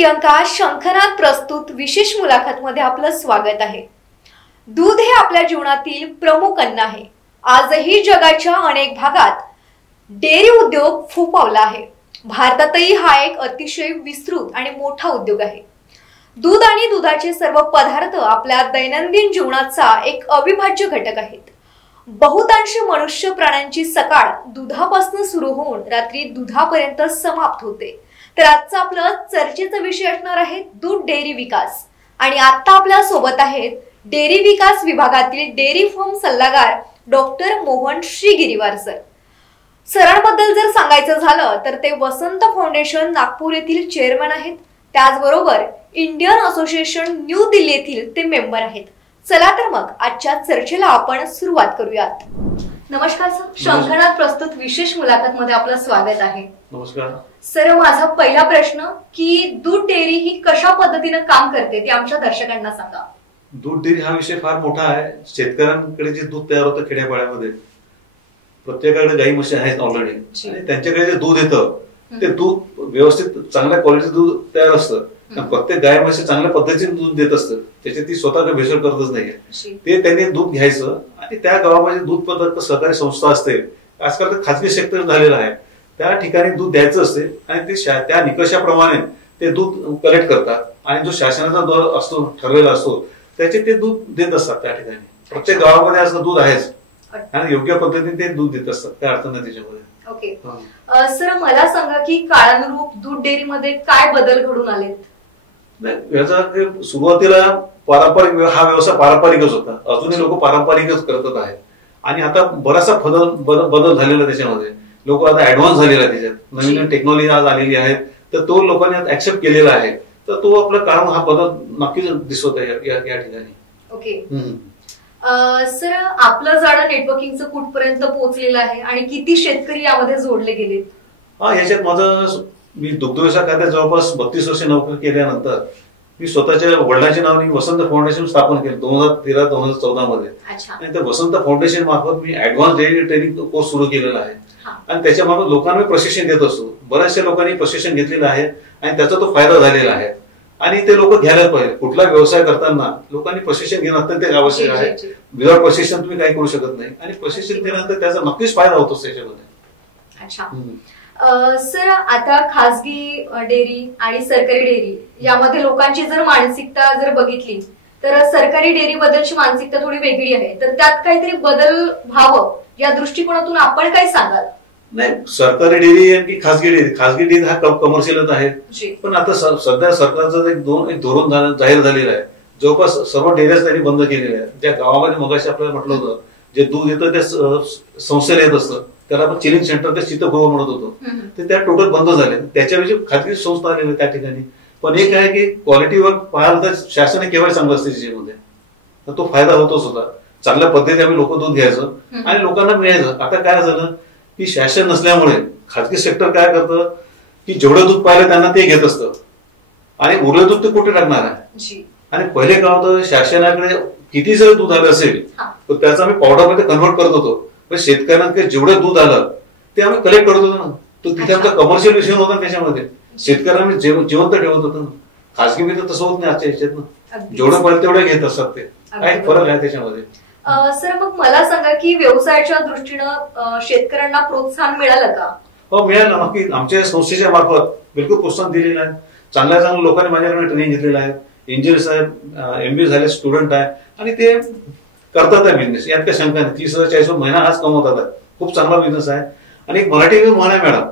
प्रियंका शंखनाथ प्रस्तुत विशेष मुलाखत मध्ये आपलं स्वागत आहे। दूध हे आपल्या जीवनातील प्रमुख अन्न आहे। आजही जगाच्या अनेक भागात डेअरी उद्योग फोफावला आहे। भारतातही हा एक अतिशय विस्तृत आणि मोठा उद्योग आहे। दूध आणि दुधाचे सर्व पदार्थ आपल्या दैनंदिन जीवनाचा एक अविभाज्य घटक आहेत। बहुतांश मनुष्य प्राण्यांची सकाळ दुधापासून सुरू होऊन रात्री दुधापर्यंत समाप्त होते। तर आजचा आपला चर्चेचा विषय असणार आहे दूध डेअरी विकास। आणि आता आपल्या सोबत आहेत डेअरी विकास विभागातील डेअरी फार्म सल्लागार डॉक्टर मोहन श्रीगिरीवार सर। सरांबद्दल जर सांगायचं झालं तर ते वसंत फाउंडेशन नागपूर येथील चेअरमन आहेत। त्याचबरोबर इंडियन असोसिएशन न्यू दिल्ली येथील ते मेंबर आहेत। चला तर मग आजच्या चर्चेला आपण सुरुवात करूयात। नमस्कार सर, शंखनाथ प्रस्तुत विशेष मुलाखत मध्ये आपलं स्वागत आहे। नमस्कार सर, माझा पहिला प्रश्न की दूध डेअरी ही कशा पद्धतीने काम करते ते आमच्या दर्शकांना सांगा। दूध डेअरी हा विषय फार मोठा आहे। शेतकऱ्यांकडे जे दूध तयार होतं खेड्यापाड्यामध्ये प्रत्येकाकडे गाई म्हशी आहेत ऑलरेडी, आणि त्यांच्याकडे जे दूध येतं ते दूध व्यवस्थित चांगल्या क्वालिटीचं दूध तयार असतं। प्रत्येक गाय म्हशी चांगल्या पद्धतीने दूध देत असतं, त्याची ती स्वतः भेसळ करतच नाहीये। ते त्यांनी दूध घ्यायचं आणि त्या गावामध्ये दूध पदार्थ सहकारी संस्था असते, आजकाल तर खाजगी सेक्टर झालेलं आहे, त्या ठिकाणी दूध द्यायचं असते आणि ते त्या निकषाप्रमाणे ते दूध कलेक्ट करतात आणि जो शासनाचा दर असतो ठरलेला असतो त्याचे ते दूध देत असतात। त्या ठिकाणी प्रत्येक गावामध्ये असं दूध आहेच आणि योग्य पद्धतीने ते दूध देत असतात, त्या अडचण नाही त्याच्यामध्ये। ओके सर, मला सांगा की काळानुरूप दूध डेअरी मध्ये काय बदल घडून आलेत? याचा सुरुवातीला पारंपरिक हा व्यवसाय पारंपरिकच होता, अजूनही लोक पारंपरिकच करत आहेत आणि आता बराचसा बदल झालेला त्याच्यामध्ये। लोक आता ऍडव्हान्स झालेला आहे, त्याच्यात नवीन टेक्नॉलॉजी आज आलेली आहे, तर तो लोकांनी ऍक्सेप्ट केलेला आहे, तर तो आपला काळ हा बदल नक्कीच दिसत आहे या ठिकाणी। ओके सर, आपलं जाळं नेटवर्किंगचं कुठपर्यंत पोहोचलेलं आहे आणि किती शेतकरी यामध्ये जोडले गेलेत? याच्यात माझं मी दुग्ध व्यवसाय खात्यात जवळपास 32 वर्ष नोकरी केल्यानंतर मी स्वतःच्या वडिलांच्या नावाने वसंत फाउंडेशन स्थापन केलं 2013-2014 मध्ये। आणि त्या वसंत फाउंडेशन मार्फत मी ऍडव्हान्स डेअरी ट्रेनिंग कोर्स सुरू केलेला आहे आणि त्याच्या मार्फत लोकांना प्रशिक्षण देत असतो। बऱ्याचशा लोकांनी प्रशिक्षण घेतलेलं आहे आणि त्याचा तो फायदा झालेला आहे आणि ते लोक घ्यायला पाहिजे। कुठला व्यवसाय करताना लोकांनी प्रशिक्षण घेणं अत्यंत आवश्यक आहे। विदाउट प्रशिक्षण तुम्ही काही करू शकत नाही आणि प्रशिक्षण घेण्यानंतर त्याचा नक्कीच फायदा होतो त्याच्यामध्ये। अच्छा सर, आता खासगी डेअरी आणि सरकारी डेअरी यामध्ये लोकांची जर मानसिकता जर बघितली तर सरकारी डेअरी बद्दलची मानसिकता थोडी वेगळी आहे, तर त्यात काहीतरी बदल व्हावं या दृष्टिकोनातून आपण काय सांगाल? नाही, सरकारी डेअरी आणि खासगी डेअरी हा कमर्शियलच आहे, पण आता सध्या सरकारचं एक धोरण जाहीर झालेलं आहे। जवळपास सर्व डेअऱ्याच त्यांनी बंद केलेल्या आहेत। ज्या गावामध्ये मगाशी आपल्याला म्हटलं होतं जे दूध येतं त्या संस्थेला येत असतं, त्याला आपण चिलिंग सेंटर ते शीतगृह म्हणत होतो, ते त्या टोटल बंद झाले। त्याच्याविषयी खाजगी संस्था आलेल्या त्या ठिकाणी। पण एक आहे की क्वालिटीवर पाहायला तर शासन केव्हा चांगलं असते त्याच्यामध्ये, तर तो फायदा होतोच होता। चांगल्या पद्धतीने आम्ही लोक दूध घ्यायचं आणि लोकांना मिळायचं। आता काय झालं की शासन नसल्यामुळे खाजगी सेक्टर काय करतं की जेवढं दूध पाहिलं त्यांना ते घेत असतं आणि उरलं दूध ते कुठे टाकणार आहे। आणि पहिले काय होतं, शासनाकडे किती जर दूध आलं असेल तर त्याचं आम्ही पावडरमध्ये कन्व्हर्ट करत होतो, पण शेतकऱ्यांकडे जेवढं दूध आलं ते आम्ही कलेक्ट करत होतो ना, तो तिथे आमचा कमर्शियल विषय होता। त्याच्यामध्ये शेतकऱ्यांना जिवंत ठेवत होतं। खाजगी मध्ये तसं होत नाही आजच्या ह्याच्यात ना, जेवढं पाहिजे तेवढं घेत असतात, ते काही फरक आहे त्याच्यामध्ये। सर, मग मला सांगा की व्यवसायाच्या दृष्टीनं शेतकऱ्यांना प्रोत्साहन मिळालं का? हो, मिळालं नक्की। आमच्या संस्थेच्या मार्फत बिलकुल प्रोत्साहन दिलेलं आहे। चांगल्या लोकांनी माझ्याकडे ट्रेनिंग घेतलेलं आहे, इंजिनियर्स आहेत, MBA झाले स्टुडंट आहे आणि ते करतात आहे बिझनेस। यात काही शंका नाही। 30,000-40,000 महिना आज कमवतात, खूप चांगला बिझनेस आहे। आणि एक मराठी म्हण आहे मॅडम,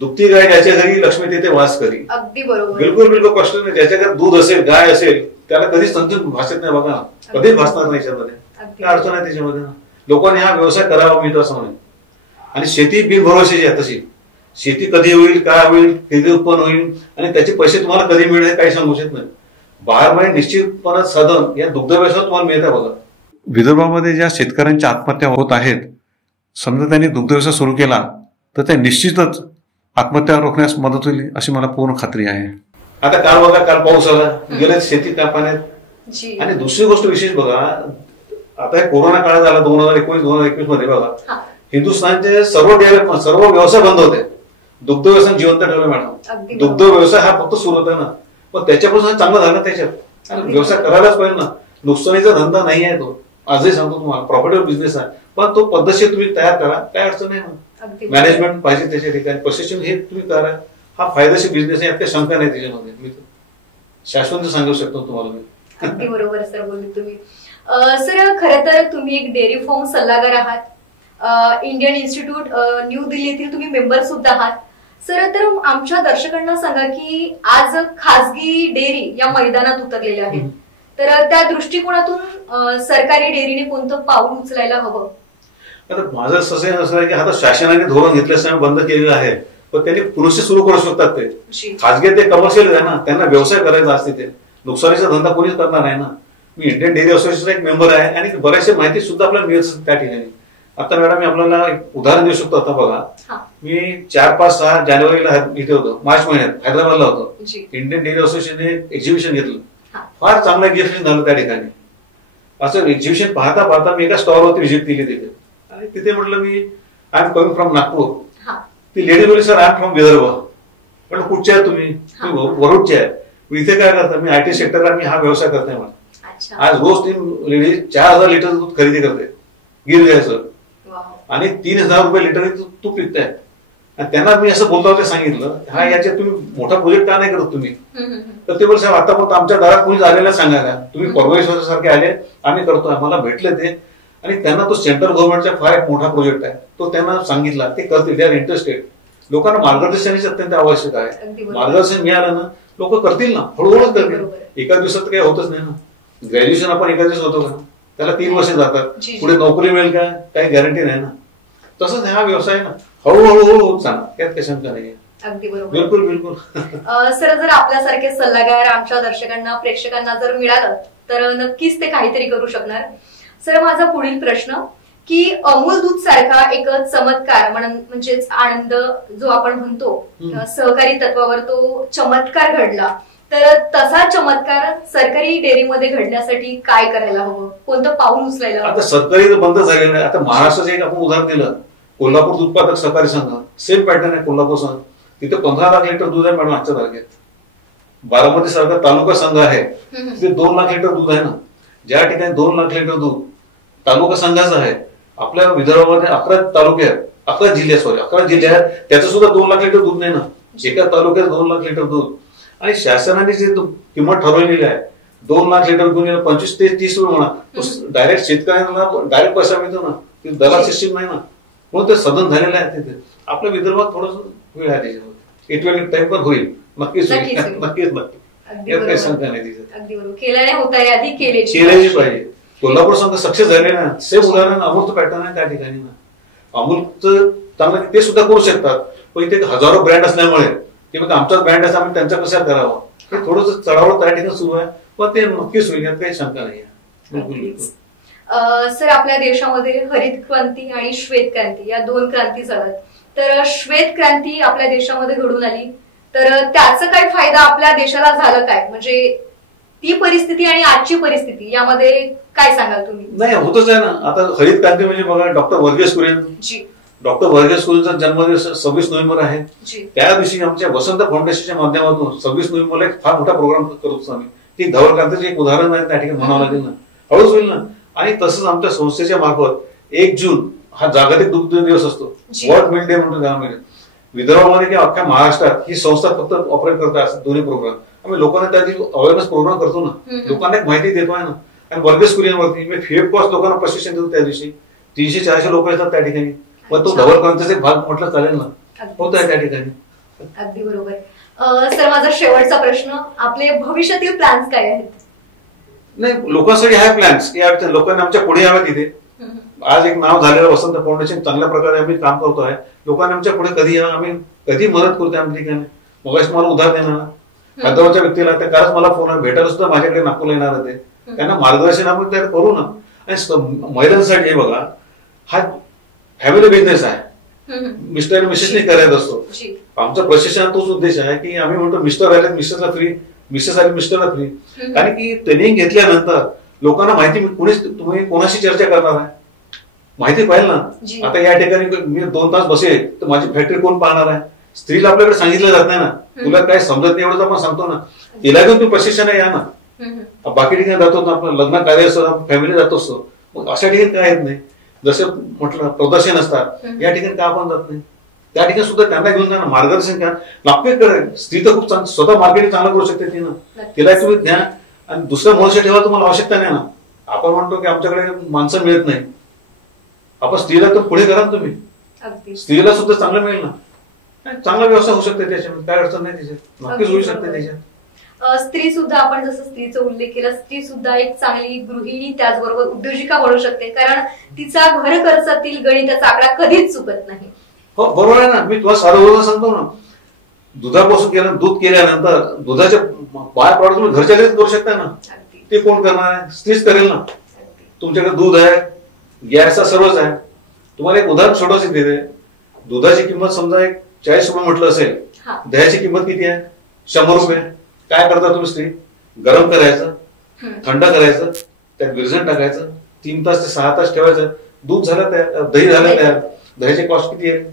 दुभती गाय ज्याच्या घरी लक्ष्मी तिथे वास करी। अगदी बरोबर, बिलकुल कष्ट नाही। ज्याच्या घरात दूध असेल गाय असेल त्याला कधीच संतुलन भासत नाही, बघा कधीच भासणार नाही याच्यामध्ये, काय अडचण आहे त्याच्यामध्ये। लोकांनी हा व्यवसाय करावा मी तर असं म्हणेन। आणि शेती बिनभरवशाची आहे, तशी शेती कधी होईल, काय होईल, किती उत्पन्न होईल आणि त्याचे पैसे तुम्हाला कधी मिळेल काही सांगू शकत नाही। बाहेर निश्चितपणे साधन या दुग्ध व्यवसायात तुम्हाला मिळतं। बघा विदर्भामध्ये ज्या शेतकऱ्यांच्या आत्महत्या होत आहेत, समजा त्यांनी दुग्ध व्यवसाय सुरू केला तर ते निश्चितच आत्महत्या रोखण्यास मदत होईल अशी मला पूर्ण खात्री आहे। आता काल बघा, काल पाऊस आला, गेल्या शेती पाण्यात। आणि दुसरी गोष्ट विशेष बघा, आता हे कोरोना काळात झाला 2019-2021 मध्ये बघा, हिंदुस्थानचे सर्व व्यवसाय बंद होते, दुग्ध व्यवसाय जिवंत ठेवलं मॅडम। दुग्ध व्यवसाय हा फक्त सुरू होता ना, पण त्याच्यापासून चांगलं झालं त्याच्यात आणि व्यवसाय करायलाच पाहिजे ना. नुकसानीचा धंदा नाही आहे तो, आजही सांगतो तुम्हाला, प्रॉफिटेबल बिझनेस आहे, पण तो पद्धतशीर तुम्ही तयार करा, काय अडचण नाही ना. मॅनेजमेंट पाहिजे त्याच्या ठिकाणी, प्रशिक्षण हे तुम्ही करा, हा फायदेशीर बिझनेस आहे, यात काही शंका नाही त्याच्यामध्ये. मी शाश्वत सांगू शकतो तुम्हाला मी. अगदी बरोबर सर बोलले तुम्ही. सर खरं तर तुम्ही एक डेअरी फार्म सल्लागार आहात, इंडियन इन्स्टिट्यूट न्यू दिल्ली येथील तुम्ही मेंबर सुद्धा आहात. सर तर आमच्या दर्शकांना सांगा की आज खासगी डेअरी या मैदानात उतरलेल्या आहेत, तर त्या दृष्टिकोनातून सरकारी डेअरीने कोणतं पाऊल उचलायला हवं? आता माझं असं आहे की आता शासनाने धोरण घेतल्याशिवाय बंद केलेलं आहे, पण त्यांनी पुरुष सुरू करू शकतात. ते खासगी ते कमर्शियल आहे ना, त्यांना व्यवसाय करायचा असते, ते नुकसानीचा धंदा कोणीच करणार आहे ना. मी इंडियन डेअरी असोसिएशनचा एक मेंबर आहे आणि बऱ्याचशा माहिती सुद्धा आपल्याला मिळत त्या ठिकाणी. आता मॅडम मी आपल्याला एक उदाहरण देऊ शकतो. आता बघा, मी 4, 5, 6 जानेवारीला इथे होतो, मार्च महिन्यात हैदराबादला होतो. इंडियन डेअरी असोसिएशनने एक्झिबिशन घेतलं, फार चांगलं एक्झिबिशन झालं त्या ठिकाणी. असं एक्झिबिशन पाहता पाहता मी एका स्टॉलवरती व्हिजिट केली तिथे, आणि तिथे म्हटलं मी I am coming from Nagpur. ती लेडी बोलली sir I am from Vidarbha. म्हटलं कुठचे आहे तुम्ही? वरुडचे आहे. मी इथे काय करता? मी IT सेक्टरला मी हा व्यवसाय करते. मला आज रोज 3 लेडी 4000 लिटर दूध खरेदी करते गिर द्यायचं, आणि 3000 रुपये लिटर तूप विकताय. आणि त्यांना मी असं बोलतो सांगितलं, हा याच्यात तुम्ही मोठा प्रोजेक्ट का नाही करत तुम्ही? तर ते बोल साहेब आतापर्यंत आमच्या दारात कोणी आलेला सांगायला, तुम्ही परमेश्वरासारखे आले, आम्ही करतोय. मला भेटले ते, आणि त्यांना तो सेंट्रल गव्हर्नमेंटचा फार एक मोठा प्रोजेक्ट आहे, तो त्यांना सांगितला, ते करतील, दे आर इंटरेस्टेड. लोकांना मार्गदर्शनाची अत्यंत आवश्यक आहे. मार्गदर्शन मिळालं ना, लोक करतील ना, हळूहळू करतील. एका दिवसात काही होतच नाही ना. ग्रॅज्युएशन आपण एका दिवसात होतो का? त्याला 3 वर्ष जातात. पुढे नोकरी मिळेल का? काही गॅरंटी नाही ना. तसंच हा व्यवसाय ना, हळूहळू होत जाणार, त्यात काही शंका नाही. अगदी बरोबर, बिलकुल बिलकुल. सर जर आपल्यासारखे सल्लागार आमच्या दर्शकांना, प्रेक्षकांना जर मिळालं तर नक्कीच ते काहीतरी करू शकणार. सर माझा पुढील प्रश्न की अमूल दूध सारखा एक चमत्कार म्हणजेच आनंद जो आपण म्हणतो, सहकारी तत्वावर तो चमत्कार घडला, तर तसा चमत्कार सरकारी डेअरीमध्ये घडण्यासाठी काय करायला हवं? कोणतं पाऊल उचलायला हवं? आता सरकारी बंद झालेलं आहे. आता महाराष्ट्राचं एक आपण उदाहरण दिलं, कोल्हापूर दूध उत्पादक सहकारी संघ, सेम पॅटर्न आहे कोल्हापूर संघ. तिथे 15 लाख लिटर दूध आहे मॅडम आजच्या तारखेत. बारामती सारखा तालुका संघ आहे, तिथे 2 लाख लिटर दूध आहे ना. ज्या ठिकाणी 2 लाख लिटर दूध तालुका संघाचं आहे, आपल्या विदर्भामध्ये 11 तालुके आहेत, 11 जिल्हे आहेत, त्याचं सुद्धा 2 लाख लिटर दूध नाही ना. एका तालुक्यात 2 लाख लिटर दूध. आणि शासनाने जे किंमत ठरवलेली आहे 2 लाख लिटर गुणिले 25 ते 30 रुपये म्हणा, तो डायरेक्ट शेतकऱ्यांना डायरेक्ट पैसा मिळतो ना. दलाल सिस्टीम नाही ना, म्हणून ते सदन झालेलं आहे. तिथे आपल्या विदर्भात थोडंसं वेळ आहे त्याच्यामध्ये, इट विल टाइम पण होईल, नक्कीच होईल, नक्कीच नक्की, यात काही शंका नाही. तिथे केल्याने होता आधी केल्याची पाहिजे. कोल्हापूर संघ सक्सेस झाले ना, सेम उदाहरण अमूलचं पॅटर्न आहे त्या ठिकाणी ना. अमूलचं चांगलं ते सुद्धा करू शकतात, पण इथे हजारो ब्रँड असल्यामुळे की मग आमचाच ब्रँड आहे, आम्ही त्यांचा कसा करावा, हे थोडंसं चढावं त्या ठिकाणी सुरू आहे, पण ते नक्कीच होईल, यात काही शंका नाही आहे. बिलकुल बिलकुल. सर आपल्या देशामध्ये हरित क्रांती आणि श्वेत क्रांती या 2 क्रांती झाल्यात, तर श्वेत क्रांती आपल्या देशामध्ये घडून आली, तर त्याचा काय फायदा आपल्या देशाला झाला काय? म्हणजे ती परिस्थिती आणि आजची परिस्थिती यामध्ये काय सांगाल तुम्ही? नाही, होतच आहे ना. आता हरित क्रांती म्हणजे बघा, डॉक्टर वर्गीस कुरियन, डॉक्टर वर्गीस कुरियनचा जन्मदिवस 26 नोव्हेंबर आहे. त्या दिवशी आमच्या वसंत फाउंडेशनच्या माध्यमातून 26 नोव्हेंबरला एक फार मोठा प्रोग्राम करतो आम्ही. ती धवल क्रांतीचे एक उदाहरण आहे त्या ठिकाणी म्हणावं लागेल ना, हळूच होईल ना. आणि तसंच आमच्या संस्थेच्या मार्फत 1 जून हा जागतिक दुग्ध दिवस असतो, वर्ल्ड मिल्क डे म्हणून त्यामध्ये. विदर्भामध्ये किंवा अख्ख्या महाराष्ट्रात ही संस्था फक्त ऑपरेट करत असतात दोन्ही प्रोग्राम. आम्ही लोकांना त्या अवेअरनेस प्रोग्राम करतो ना, लोकांना एक माहिती देतोय ना. आणि वर्गीस कुरियनवरती मी फ्री ऑफ कॉस्ट लोकांना प्रशिक्षण देतो. त्या दिवशी 300-400 लोक येतात त्या ठिकाणी, पण तो धवल क्रांतीचा एक भाग म्हटलं चालेल ना, होत आहे त्या ठिकाणी. अगदी बरोबर. सर माझा शेवटचा प्रश्न, आपले भविष्यातील प्लॅन्स काय आहेत? नाही, लोकांसाठी आहे प्लॅन्स की लोकांना आमच्या पुढे यावं. तिथे आज एक नाव झालेलं वसंत फाउंडेशन चांगल्या प्रकारे आम्ही काम करतो आहे. लोकांना आमच्या पुढे कधी या, आम्ही कधी मदत करतोय आमच्या ठिकाणी. मग तुम्हाला उदाहरण देणार, हैदराबादच्या व्यक्तीला त्या कालच मला फोन भेटायला सुद्धा माझ्याकडे नागपूरला येणार होते, त्यांना मार्गदर्शन आपण त्या करू ना. आणि महिलांसाठी बघा, हा फॅमिली बिझनेस आहे, मिस्टर आणि मिसेसने करायचा असतो. आमचा प्रशिक्षण तोच उद्देश आहे की आम्ही म्हणतो मिस्टर आले मिस्टरला फ्री, मिसेस आले मिस्टरला फ्री. कारण की ट्रेनिंग घेतल्यानंतर लोकांना माहिती, तुम्ही कोणाशी चर्चा करणार आहे माहिती पाहिजे ना. आता या ठिकाणी मी 2 तास बसेल तर माझी फॅक्टरी कोण पाहणार आहे? स्त्रीला आपल्याकडे सांगितलं जात नाही ना, तुला काय समजत नाही एवढंच आपण सांगतो ना, तिला घेऊन तू प्रशिक्षण या ना. बाकी ठिकाणी जातो ना, आपलं लग्न कार्य असतो, फॅमिली जातो असतो, मग अशा ठिकाणी काय येत नाही. जसं म्हटलं प्रदर्शन असतात, या ठिकाणी का आपण जात नाही, त्या ठिकाणी सुद्धा त्यांना घेऊन जाणं, मार्गदर्शन करा. नागपूर करेल स्त्री तर खूप स्वतः मार्केटिंग चांगलं करू शकते तिनं, तिला तुम्ही द्या. आणि दुसरं मनुष्य ठेवा तुम्हाला आवश्यकता नाही ना. आपण म्हणतो की आमच्याकडे माणसं मिळत नाही, आपण स्त्रीला तर पुढे करा तुम्ही, स्त्रीला सुद्धा चांगलं मिळेल ना, चांगला व्यवसाय होऊ शकते त्याच्यामध्ये, काय अडचण नाही त्याच्यात, नक्कीच होऊ शकते त्याच्यात. स्त्री सुद्धा, आपण जसं स्त्रीचा उल्लेख केला, स्त्री सुद्धा एक चांगली गृहिणी त्याचबरोबर उद्योजिका बनू शकते, कारण तिचा घर खर्चातील गणिताचा आकडा कधीच चुकत नाही. हो बरोबर आहे ना. मी तुम्हाला सारं सांगतो ना, दुधापासून केलं, दूध केल्यानंतर दुधाचे बाय प्रॉडक्ट तुम्ही घरच्या घरीच करू शकता ना. ते कोण करणार आहे, स्त्रीच करेल ना. तुमच्याकडे दूध आहे, गॅस सर्वच आहे. तुम्हाला एक उदाहरण छोटंसं देते. दुधाची किंमत समजा एक 40 रुपये म्हटलं असेल, दह्याची किंमत किती आहे, 100 रुपये. काय करता तुम्ही स्त्री, गरम करायचं, थंड करायचं, त्यात विरजण टाकायचं, 3 तास ते 6 तास ठेवायचं, दूध झालं तयार, दही झालं तयार. दह्याची कॉस्ट किती आहे,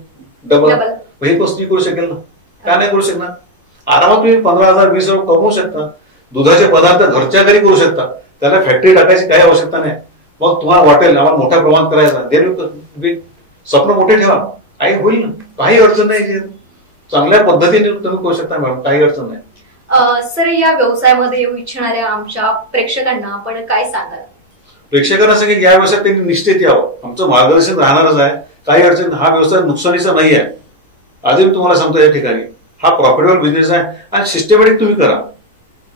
डबल. हे पण स्त्री करू शकेल ना, काय नाही करू शकणार. आरामात तुम्ही 15,000 20,000 कमवू शकता. दुधाचे पदार्थ घरच्या घरी करू शकता, त्याला फॅक्टरी टाकायची काही आवश्यकता नाही. मग तुम्हाला वाटेल आम्हाला मोठ्या प्रमाणात करायचा, स्वप्न मोठे ठेवा, काही होईल ना, काही अडचण नाही. चांगल्या पद्धतीने तुम्ही करू शकता मॅडम, काही अडचण नाही. सर, या व्यवसायामध्ये येऊ इच्छिणाऱ्या आमच्या प्रेक्षकांना आपण काय सांगाल? प्रेक्षकांना सांगेल या व्यवसायात त्यांनी निश्चित यावं, आमचं मार्गदर्शन राहणारच आहे. काही अडचण, हा व्यवसाय नुकसानीचा नाही आहे. आधी मी तुम्हाला सांगतो या ठिकाणी हा प्रॉफिटेबल बिझनेस आहे आणि सिस्टमॅटिक तुम्ही करा,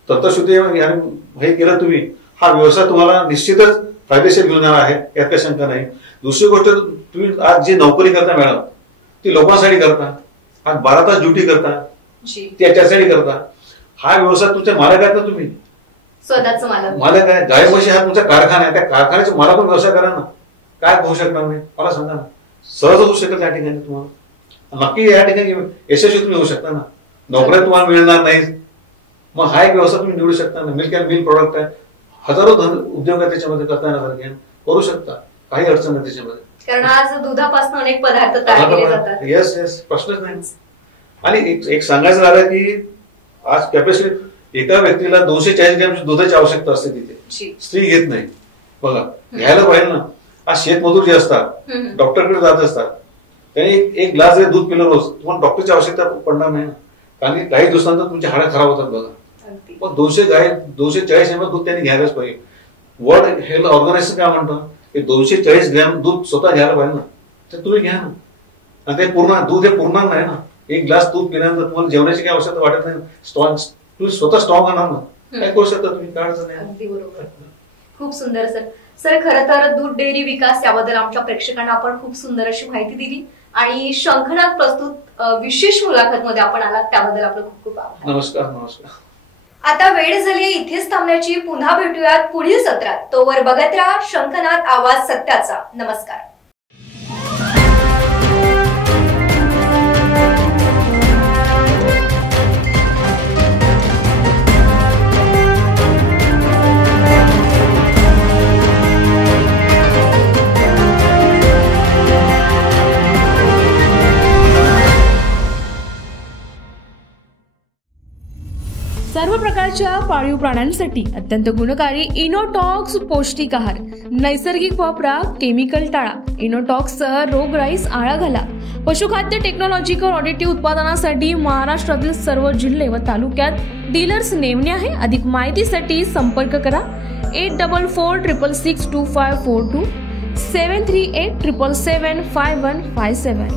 तत्वशुद्धी हे केलं तुम्ही, हा व्यवसाय तुम्हाला निश्चितच फायदेशीर घेऊन येणार आहे, यात काही शंका नाही. दुसरी गोष्ट, तुम्ही आज जी नोकरी करता मॅडम, ती लोकांसाठी करता, आज 12 तास ड्युटी करता, त्याच्यासाठी करता. हा व्यवसाय तुमच्या मालक आहेत ना, तुम्ही स्वतःच मालक आहे. गाय म्हशी हा तुमचा कारखाना आहे, त्या कारखान्याचे मला पण व्यवसाय करा ना, काय होऊ शकणार नाही मला सांगा ना. सहज होऊ शकेल त्या ठिकाणी, तुम्हाला नक्की या ठिकाणी यशस्वी तुम्ही होऊ शकता ना. नोकऱ्या तुम्हाला मिळणार नाही, मग हा एक व्यवसाय तुम्ही निवडू शकता ना. मिल्क अँड मिल्क प्रोडक्ट आहे, हजारो उद्योग आहे त्याच्यामध्ये, करता येण्यासारखे करू शकता, काही अडचण नाही त्याच्यामध्ये. कारण आज दुधापासून अनेक पदार्थ तयार केले जातात. येस, प्रश्नच नाही. आणि एक सांगायचं झालं की आज कॅपॅसिटी एका व्यक्तीला 240 ग्रॅम दुधाची आवश्यकता असते तिथे, स्त्री घेत नाही. बघा, घ्यायला पाहिजे ना. आज शेतमजूर जे असतात, डॉक्टरकडे जात असतात, त्यांनी एक ग्लास जरी दूध पिलं रोज, तुम्हाला डॉक्टरची आवश्यकता पडणार नाही ना. कारण की काही दिवसांतर तुमची हाडं खराब होतात. बघा, मग 240 ml दूध त्यांनी घ्यायलाच पाहिजे. वर्ल्ड हेल्थ ऑर्गनायझेशन काय म्हणतं की 240 ग्रॅम दूध स्वतः घ्यायला पाहिजे ना, तर तुम्ही घ्या ना. आणि ते पूर्ण दूध हे पुरणार नाही ना. एक ग्लास दूध पिल्यानंतर तुम्हाला जेवणाची काही आवश्यकता वाटत नाही, तुम्ही स्वतः स्ट्रॉंग होणार ना, काय करू शकता तुम्ही, काय अडचण नाही. अगदी बरोबर, खूप सुंदर सर. सर, खरं तर दूध डेअरी विकास याबद्दल आमच्या प्रेक्षकांना आपण खूप सुंदर अशी माहिती दिली आणि शंखनाद प्रस्तुत विशेष मुलाखत मध्ये आपण आलात, त्याबद्दल आपलं खूप खूप आभार. नमस्कार. आता वेळ झाली इथेच थांबण्याची. पुन्हा भेटूयात पुढील सत्रात. तोवर बघत राहा शंखनाद, आवाज सत्याचा. नमस्कार. सर्व प्रकारच्या पाळीव प्राण्यांसाठी अत्यंत गुणकारी इनोटॉक्स पौष्टिक आहार. नैसर्गिक वापरा, केमिकल टाळा. इनोटॉक्ससह रोगराईस आळा घाला. पशुखाद्य टेक्नॉलॉजिकल ऑडिटिव्ह उत्पादनासाठी महाराष्ट्रातील सर्व जिल्हे व तालुक्यात डीलर्स नेमणे आहे. अधिक माहितीसाठी संपर्क करा 8446625542 738775157.